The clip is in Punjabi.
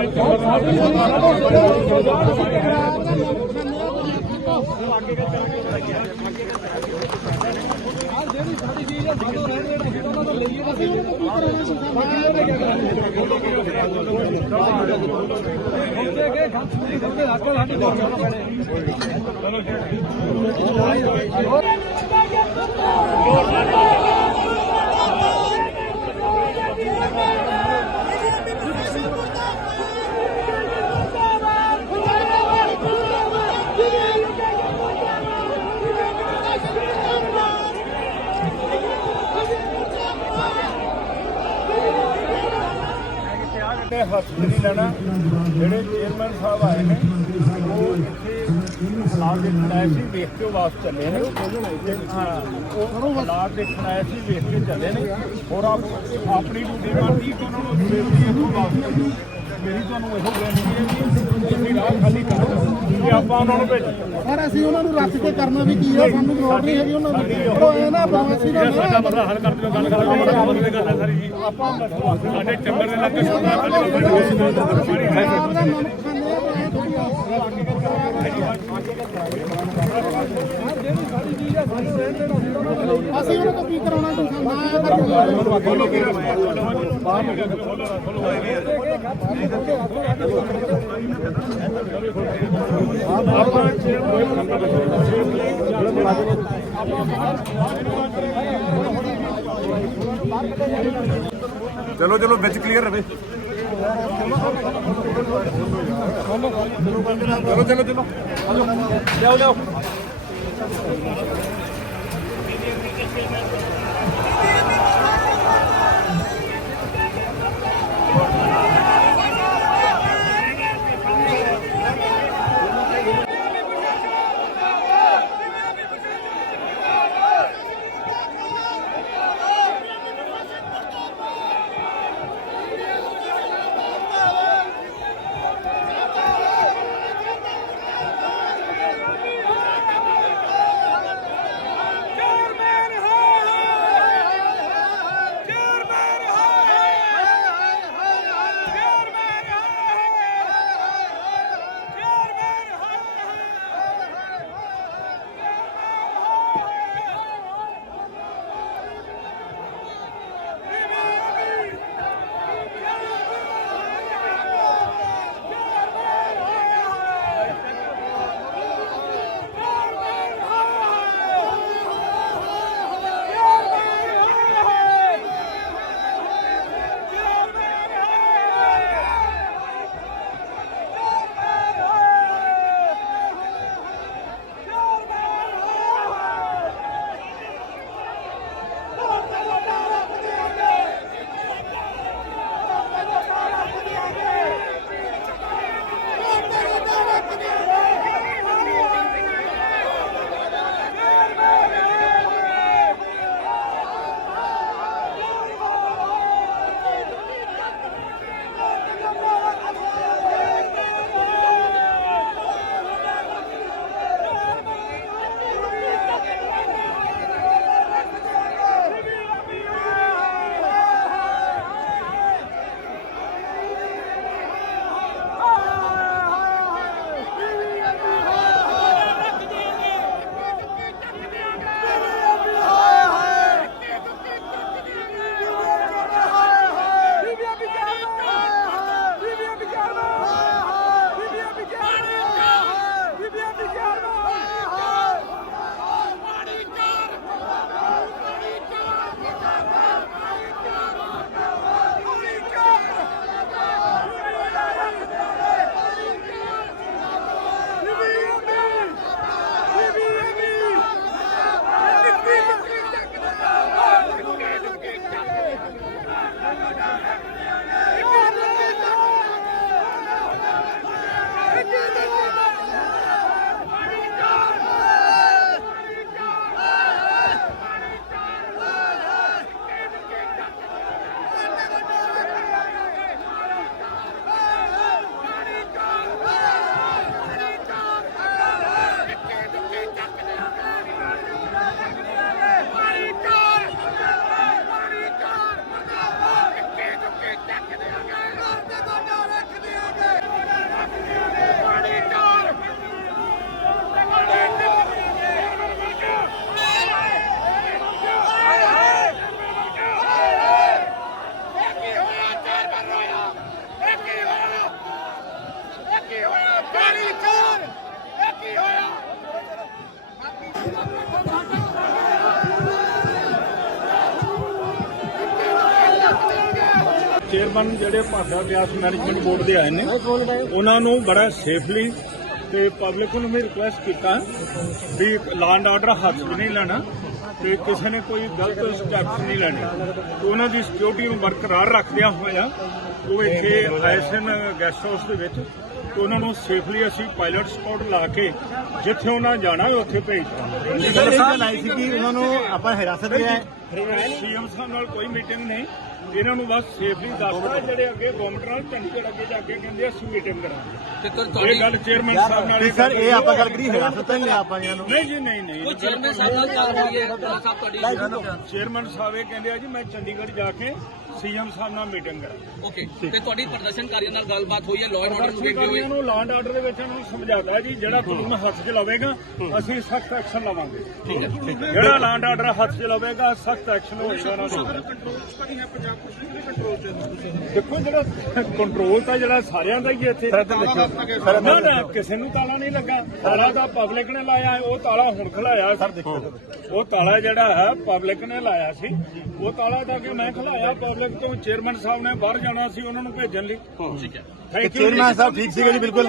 ਆਪਾਂ ਮਸਲਾ ਜਿਹੜੀ ਸਾਡੀ ਚੀਜ਼ ਆ ਸਾਡੋ ਰਹਿਣ ਦੇਣਾ ਅਸੀਂ ਉਹਨਾਂ ਤੋਂ ਲਈਏ ਤਾਂ ਸਹੀ ਕੀ ਕਰਾਂਗੇ ਉੱਤੇ ਕੇ ਖੱਤ ਸੁਣੀ ਕਰਦੇ ਹੱਥ ਸਾਡੀ ਕੋਲ ਪੈਣੇ ਤੇ ਹੱਥ ਨਹੀਂ ਲੈਣਾ। ਜਿਹੜੇ ਚੇਅਰਮੈਨ ਸਾਹਿਬ ਆਏ ਨੇ, ਉਹ ਇੱਥੇ ਹਾਲਾਤ ਦੇਖਣ ਆਏ ਸੀ, ਵੇਖ ਕੇ ਵਾਪਸ ਚੱਲੇ ਨੇ। ਉਹ ਹਾਲਾਤ ਦੇਖਣ ਆਏ ਸੀ, ਵੇਖ ਕੇ ਚੱਲੇ ਨੇ। ਔਰ ਆਪਣੀ ਡਿਊਟੀ ਬਣਦੀ ਕਿ ਉਹਨਾਂ ਨੂੰ ਸੇਫਟੀ ਇੱਥੋਂ ਵਾਪਸ ਮੇਰੀ ਤੁਹਾਨੂੰ ਇਹੋ ਬੇਨਤੀ ਹੈ ਕਿ ਖਾਲੀ ਕਰੋ ਕਿ ਆਪਾਂ ਉਹਨਾਂ ਨੂੰ ਭੇਜੀਏ ਸਰ ਅਸੀਂ ਉਹਨਾਂ ਨੂੰ ਰੱਖ ਕੇ ਕਰਨਾ ਵੀ ਕੀ ਆ ਸਾਨੂੰ ਲੋੜ ਨਹੀਂ ਹੈਗੀ ਉਹਨਾਂ ਦੀ ਉਹ ਇਹ ਨਾ ਪ੍ਰਵਾਸੀ ਦਾ ਸਾਡਾ ਮਸਲਾ ਹੱਲ ਕਰ ਦਿਓ ਗੱਲ ਕਰਾਂਗੇ ਗੱਲ ਹੈ ਸਾਰੀ ਜੀ। ਆਪਾਂ ਸਾਡੇ ਚੰਬਰ ਦੇ ਸੁਣਨਾ ਪੰਜਾਬ ਦਾ ਮਨੁੱਖ ਖਾਂਦੇ ਅਸੀਂ ਉਹਨਾਂ ਤੋਂ ਕੀ ਕਰਾਉਣਾ ਤੁਸੀਂ ਨਾ ਆਇਆ ਕਰ ਚਲੋ ਚਲੋ, ਵਿੱਚ ਕਲੀਅਰ ਰਵੇ ਚਲੋ ਚਲੋ ਚਲੋ। ਲਿਆਓ ਲਿਆਓ। Thank you. ਚੇਅਰਮੈਨ ਜਿਹੜੇ ਭਾਗਾ ਵਿਆਸ ਮੈਨੇਜਮੈਂਟ ਬੋਰਡ ਦੇ ਆਏ ਨੇ ਉਹਨਾਂ ਨੂੰ ਬੜਾ ਸੇਫਲੀ ਤੇ ਪਬਲਿਕ ਨੂੰ ਵੀ ਰਿਕੁਐਸਟ ਕੀਤਾ ਵੀ ਲਾਂਡ ਆਰਡਰ ਹੱਥ 'ਚ ਨਹੀਂ ਲੈਣਾ ਤੇ ਕਿਸੇ ਨੇ ਕੋਈ ਗਲਤ ਸਟੈਪਸ ਨਹੀਂ ਲੈਣੇ। ਉਹਨਾਂ ਦੀ ਸਿਕਿਉਰਿਟੀ ਨੂੰ ਬਰਕਰਾਰ ਰੱਖਦਿਆਂ ਹੋਇਆ ਉਹ ਇੱਥੇ ਆਏ ਸਨ ਗੈਸਟ ਹਾਊਸ ਦੇ ਵਿੱਚ ਤੇ ਉਹਨਾਂ ਨੂੰ ਸੇਫਲੀ ਅਸੀਂ ਪਾਇਲਟ ਸਪੌਟ ਲਾ ਕੇ ਜਿੱਥੇ ਉਹਨਾਂ ਜਾਣਾ ਉੱਥੇ ਭੇਜ ਸਰ ਆਈ ਸੀ ਕਿ ਉਹਨਾਂ ਨੂੰ ਆਪਾਂ ਹਿਰਾਸਤ ਲਿਆ ਸੀਐਮ ਸਾਹਿਬ ਨਾਲ ਕੋਈ ਮੀਟਿੰਗ ਨਹੀਂ। ਇਹਨਾਂ ਨੂੰ ਬਸ ਸੇਫਲੀ ਦੱਸਦਾ ਜਿਹੜੇ ਅੱਗੇ ਗਵਰਨਮੈਂਟ ਨਾਲ ਚੰਡੀਗੜ੍ਹ ਅੱਗੇ ਜਾ ਕੇ ਕਹਿੰਦੇ ਅਸੀਂ ਮੀਟਿੰਗ ਕਰਾਂਗੇ ਇਹ ਗੱਲ ਚੇਅਰਮੈਨ ਸਾਹਿਬ ਨਾਲ ਤੇ ਸਰ ਇਹ ਆਪਾਂ ਗੱਲ ਕਰੀ ਹਿਰਾਸਤ ਤਾਂ ਨਹੀਂ ਆਪਾਂ ਇਹਨਾਂ ਨੂੰ। ਨਹੀਂ ਜੀ ਨਹੀਂ ਨਹੀਂ। ਉਹ ਚੇਅਰਮੈਨ ਸਾਹਿਬ ਨਾਲ ਗੱਲ ਹੋਈ ਹੈ ਸਾਹਿਬ ਤੁਹਾਡੀ ਚੇਅਰਮੈਨ ਸਾਹਿਬ ਇਹ ਕਹਿੰਦੇ ਆ ਜੀ ਮੈਂ ਚੰਡੀਗੜ੍ਹ ਜਾ ਕੇ ਸੀਐਮ ਸਾਹਿਬ ਨਾਲ ਮੀਟਿੰਗ ਕਰਾਂ ਓਕੇ ਤੇ ਤੁਹਾਡੀ ਪ੍ਰਦਰਸ਼ਨਕਾਰੀਆਂ ਨਾਲ ਗੱਲਬਾਤ ਹੋਈ ਹੈ ਲਾਅ ਐਂਡ ਆਰਡਰ ਹੋਏ? ਪ੍ਰਦਰਸ਼ਨਕਾਰੀਆਂ ਨੂੰ ਲਾਂਡ ਆਰਡਰ ਦੇ ਵਿੱਚ ਇਹਨਾਂ ਨੂੰ ਸਮਝਾਤਾ ਜੀ ਜਿਹੜਾ ਕਾਨੂੰਨ ਹੱਥ 'ਚ ਲਵੇਗਾ ਅਸੀਂ ਸਖਤ ਐਕਸ਼ਨ ਲਵਾਂਗੇ। ਠੀਕ ਹੈ ਜਿਹੜਾ ਲਾਂਡ ਆਰਡਰ ਹੱਥ 'ਚ ਲਵੇਗਾ ਸਖਤ ਐਕਸ਼ਨ ਹੋਏਗਾ ਉਹਨਾਂ ਨੂੰ ਦੇਖੋ ਜਿਹੜਾ ਕੰਟਰੋਲ ਤਾਂ ਜਿਹੜਾ ਸਾਰਿਆਂ ਦਾ ਹੀ ਹੈ ਇੱਥੇ। ਨਾ ਨਾ ਕਿਸੇ ਨੂੰ ਤਾਲਾ ਨਹੀਂ ਲੱਗਾ। ਤਾਲਾ ਤਾਂ ਪਬਲਿਕ ਨੇ ਲਾਇਆ ਉਹ ਤਾਲਾ ਹੁਣ ਖਲਾਇਆ ਸਰ ਦੇਖੋ ਉਹ ਤਾਲਾ ਜਿਹੜਾ ਹੈ ਪਬਲਿਕ ਨੇ ਲਾਇਆ ਸੀ। ਉਹ ਤਾਲਾ ਤਾਂ ਕਿ ਮੈਂ ਖਲਾਇਆ? ਪਬਲਿਕ ਤੋਂ ਚੇਅਰਮੈਨ ਸਾਹਿਬ ਨੇ ਬਾਹਰ ਜਾਣਾ ਸੀ ਉਹਨਾਂ ਨੂੰ ਭੇਜਣ ਲਈ। ਠੀਕ ਹੈ ਥੈਂਕ ਯੂ ਚੇਅਰਮੈਨ ਸਾਹਿਬ ਠੀਕ ਸੀਗੇ ਜੀ ਬਿਲਕੁਲ।